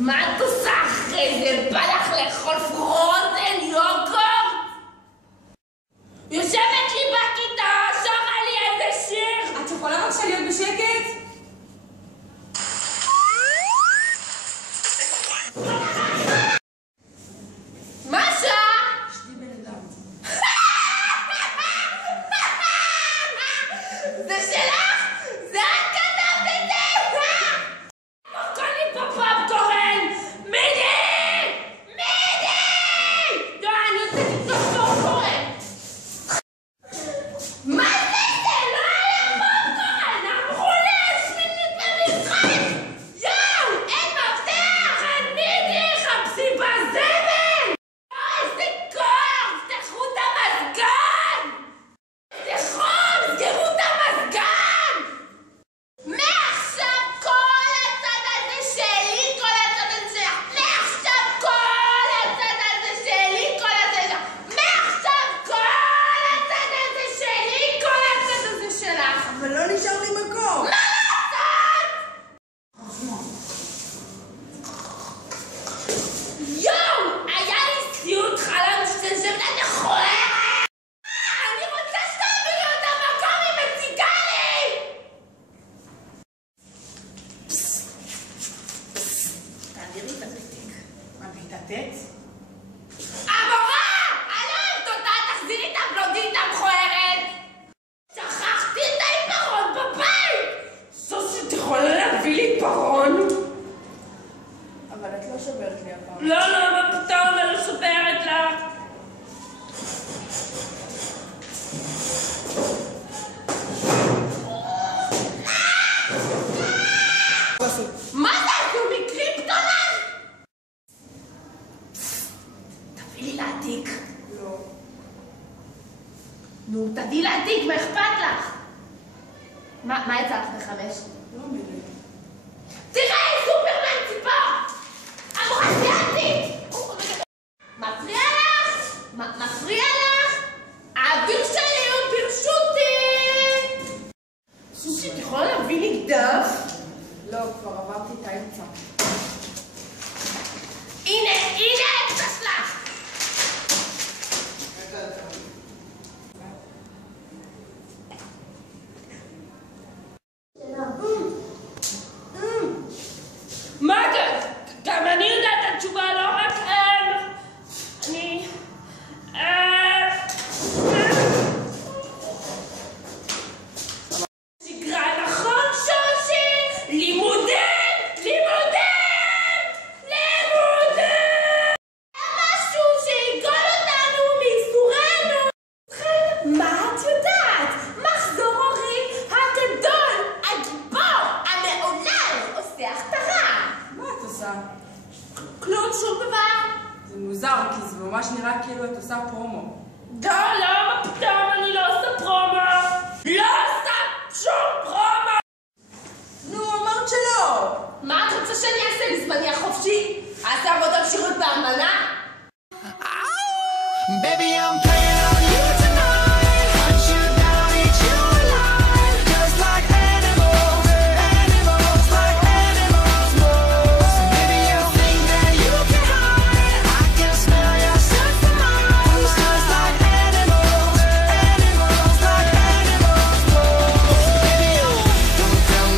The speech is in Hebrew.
מה את עושה אחרי זה? בא לך לאכול פרוזן יוגורט? יושבת לי בכיתה, שרה לי איזה שיר. את יכולה בבקשה להיות בשקט? משה! שתי בן אדם. זה שלך? זה את כתבת את זה? מרקון לי פה פופקורן! מידי! מידי! די, אני רוצה לקנות פופקורן! מה זה? לא היה פופקורן! אמרו להשמיד את המשחק! יואו! אין מפתח! אין מידי! חפשי בזבל! איזה כוח! פתחו את המזגן! סגרו את המזגן! מעכשיו כל הצד הזה שלי, כל הצד הזה שלך. מעכשיו כל הצד הזה שלי, כל הצד שלך. מעכשיו כל הצד הזה שלי, כל הצד הזה שלך. אבל לא נשאר לי מקום. מה לעשות? יואו! היה לי סיוט חלום שתשבת את יכולה! אני רוצה שתעבירי אותה מקום, היא מציקה לי! תעבירי את הפתיק. מה, בכיתה ט'? המורה! אלון, תודה, תחזירי את הבלונדינית המכוערת! שכחתי את העיפרון בבית! סוסית, יכולה להביא לי עיפרון? אבל את לא שוברת לי הפעם. לא, לא, מה פתאום, אני לא סופרת לך. מה זה? עשו מקריפטונן? תביא לי להעתיק. לא. נו, תביא להעתיק, מה אכפת לך? מה יצא לך בחמש? לא מבין. תראה, סופרמן ציפור! אמורה להעתיק! מפריע לך? מפריע לך? האוויר שלי הוא ברשותי! סוסי, את יכולה להביא לי דף? לא, כבר עברתי את האמצע. הנה האמצע שלך! מה זה? גם אני יודעת את התשובה, לא רק אני... שגרה נכון, שושי? לימודים! לימודים! לימודים! משהו שיגאל אותנו מייסורנו! מה את יודעת? מחזור הורי הגדול, הגיבור, המעולל, עושה הכתרה! מה את עושה? כלום, שום דבר. זה מוזר, כי זה ממש נראה כאילו את עושה פרומו. לא, מה פתאום, אני לא עושה פרומו. לא עושה שום פרומו. נו, אמרת שלא! מה את רוצה שאני אעשה בזמני החופשי? אעשה עבודת שירות באמנה? Baby, I'm playing